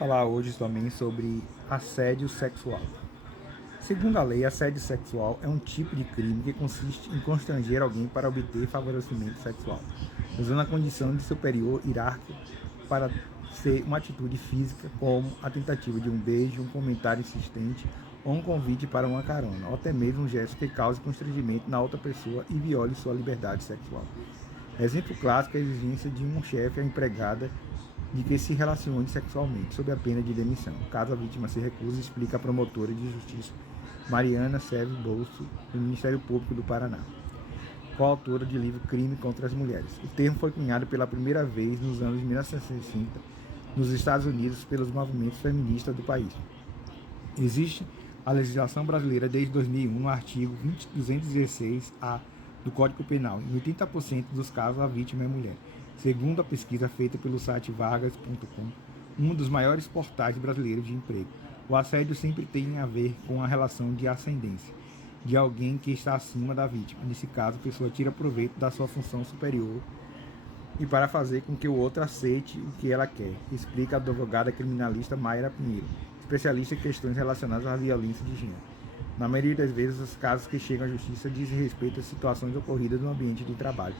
falar hoje também sobre assédio sexual. Segundo a lei, assédio sexual é um tipo de crime que consiste em constranger alguém para obter favorecimento sexual, usando a condição de superior hierárquico para ser uma atitude física, como a tentativa de um beijo, um comentário insistente ou um convite para uma carona, ou até mesmo um gesto que cause constrangimento na outra pessoa e viole sua liberdade sexual. Exemplo clássico é a exigência de um chefe à empregada de que se relacione sexualmente, sob a pena de demissão. Caso a vítima se recuse, explica a promotora de justiça Mariana Sérgio Bolso, do Ministério Público do Paraná, coautora de livro Crime contra as Mulheres. O termo foi cunhado pela primeira vez nos anos 1960 nos Estados Unidos pelos movimentos feministas do país. Existe a legislação brasileira desde 2001 no artigo 216-A do Código Penal. Em 80% dos casos, a vítima é mulher. Segundo a pesquisa feita pelo site Vagas.com, um dos maiores portais brasileiros de emprego, o assédio sempre tem a ver com a relação de ascendência de alguém que está acima da vítima. Nesse caso, a pessoa tira proveito da sua função superior e para fazer com que o outro aceite o que ela quer, explica a advogada criminalista Mayra Pinheiro, especialista em questões relacionadas à violência de gênero. Na maioria das vezes, os casos que chegam à justiça dizem respeito a situações ocorridas no ambiente de trabalho.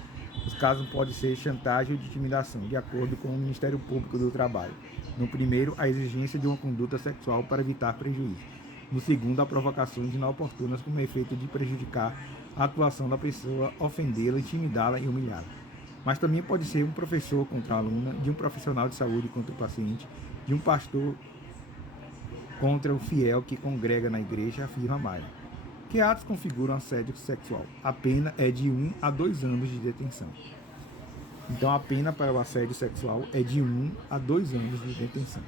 Os casos podem ser chantagem ou intimidação, de acordo com o Ministério Público do Trabalho. No primeiro, a exigência de uma conduta sexual para evitar prejuízo. No segundo, a provocações inoportunas com o efeito de prejudicar a atuação da pessoa, ofendê-la, intimidá-la e humilhá-la. Mas também pode ser um professor contra a aluna, de um profissional de saúde contra o paciente, de um pastor contra o fiel que congrega na igreja, afirma Maia. Que atos configuram assédio sexual? A pena é de 1 a 2 anos de detenção. Então, a pena para o assédio sexual é de 1 a 2 anos de detenção.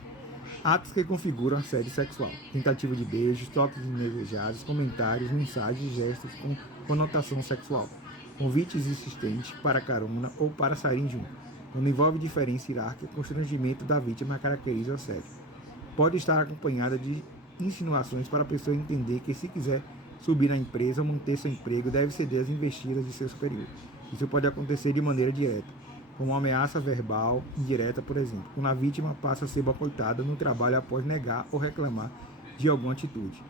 Atos que configuram assédio sexual: tentativa de beijos, toques indesejados, comentários, mensagens e gestos com conotação sexual, convites insistentes para carona ou para saírem juntos. Quando envolve diferença hierárquica, constrangimento da vítima caracteriza o assédio. Pode estar acompanhada de insinuações para a pessoa entender que, se quiser subir na empresa ou manter seu emprego, deve ceder às investidas de seu superior. Isso pode acontecer de maneira direta, como uma ameaça verbal indireta, por exemplo, quando a vítima passa a ser boicotada no trabalho após negar ou reclamar de alguma atitude.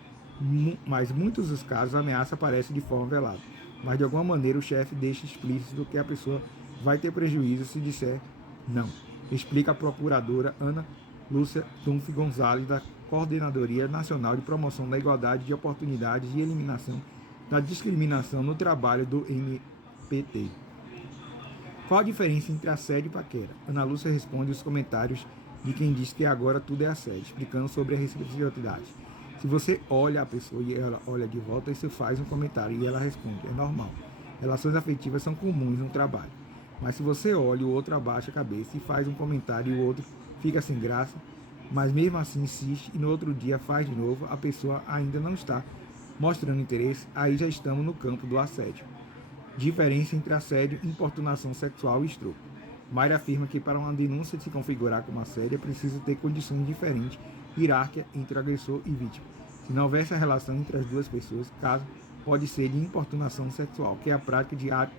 Mas em muitos dos casos, a ameaça aparece de forma velada, mas de alguma maneira o chefe deixa explícito que a pessoa vai ter prejuízo se disser não, explica a procuradora Ana Lúcia Tunf Gonzalez, da Coordenadoria Nacional de Promoção da Igualdade de Oportunidades e Eliminação da Discriminação no Trabalho do MPT. Qual a diferença entre assédio e paquera? Ana Lúcia responde os comentários de quem diz que agora tudo é assédio, explicando sobre a reciprocidade. Se você olha a pessoa e ela olha de volta, e você faz um comentário e ela responde, é normal. Relações afetivas são comuns no trabalho. Mas se você olha, o outro abaixa a cabeça e faz um comentário e o outro fica sem graça, mas mesmo assim insiste e no outro dia faz de novo, a pessoa ainda não está mostrando interesse, aí já estamos no campo do assédio. Diferença entre assédio, importunação sexual e estupro. Mayra afirma que para uma denúncia se configurar como assédio é preciso ter condições diferentes, hierárquia entre o agressor e vítima. Se não houver essa relação entre as duas pessoas, caso pode ser de importunação sexual, que é a prática de ato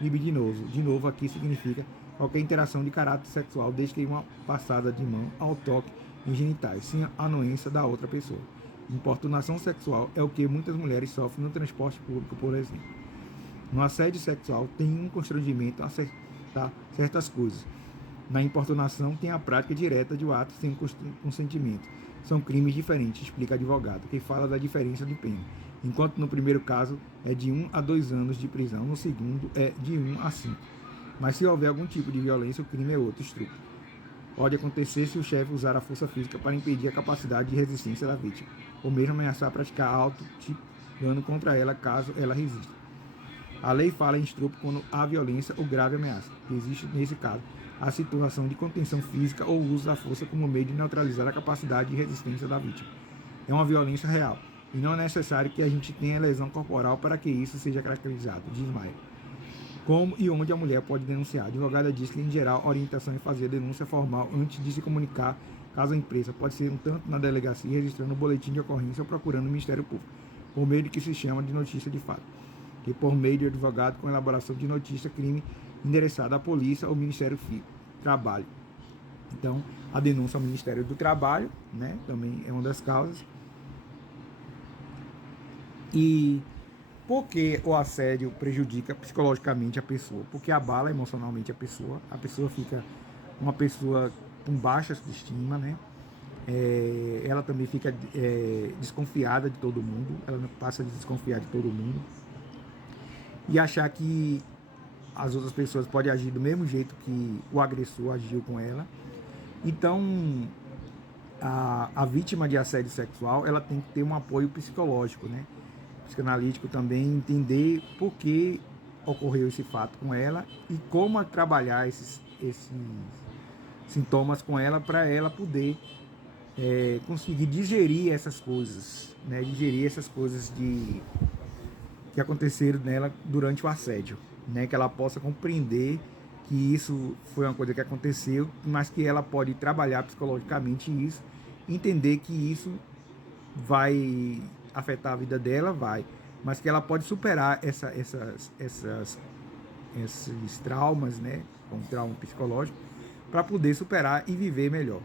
libidinoso. De novo, aqui significa qualquer interação de caráter sexual, desde que uma passada de mão ao toque em genitais, sem a anuência da outra pessoa. Importunação sexual é o que muitas mulheres sofrem no transporte público, por exemplo. No assédio sexual, tem um constrangimento a acertar certas coisas. Na importunação, tem a prática direta de um ato sem consentimento. São crimes diferentes, explica a advogada, que fala da diferença de pena. Enquanto no primeiro caso é de 1 a 2 anos de prisão, no segundo é de 1 a 5. Mas se houver algum tipo de violência, o crime é outro, estupro. Pode acontecer se o chefe usar a força física para impedir a capacidade de resistência da vítima, ou mesmo ameaçar praticar alto tipo de dano contra ela caso ela resista. A lei fala em estupro quando há violência ou grave ameaça. Existe, nesse caso, a situação de contenção física ou uso da força como meio de neutralizar a capacidade de resistência da vítima. É uma violência real, e não é necessário que a gente tenha lesão corporal para que isso seja caracterizado, diz Maia. Como e onde a mulher pode denunciar? A advogada diz que, em geral, a orientação é fazer a denúncia formal antes de se comunicar caso a empresa. Pode ser um tanto na delegacia, registrando o boletim de ocorrência ou procurando o Ministério Público, por meio do que se chama de notícia de fato, e por meio de advogado com elaboração de notícia crime endereçada à polícia ou Ministério do Trabalho. Então, a denúncia ao Ministério do Trabalho, né, também é uma das causas. E por que o assédio prejudica psicologicamente a pessoa? Porque abala emocionalmente a pessoa fica uma pessoa com baixa autoestima, né? Ela também fica desconfiada de todo mundo, ela passa a desconfiar de todo mundo e achar que as outras pessoas podem agir do mesmo jeito que o agressor agiu com ela. Então, a vítima de assédio sexual, ela tem que ter um apoio psicológico, né? Psicanalítico também, entender por que ocorreu esse fato com ela e como trabalhar esses sintomas com ela para ela poder conseguir digerir essas coisas, né? Digerir essas coisas que aconteceram nela durante o assédio, né? Que ela possa compreender que isso foi uma coisa que aconteceu, mas que ela pode trabalhar psicologicamente isso, entender que isso vai afetar a vida dela, vai, mas que ela pode superar esses traumas, né? Um trauma psicológico, para poder superar e viver melhor.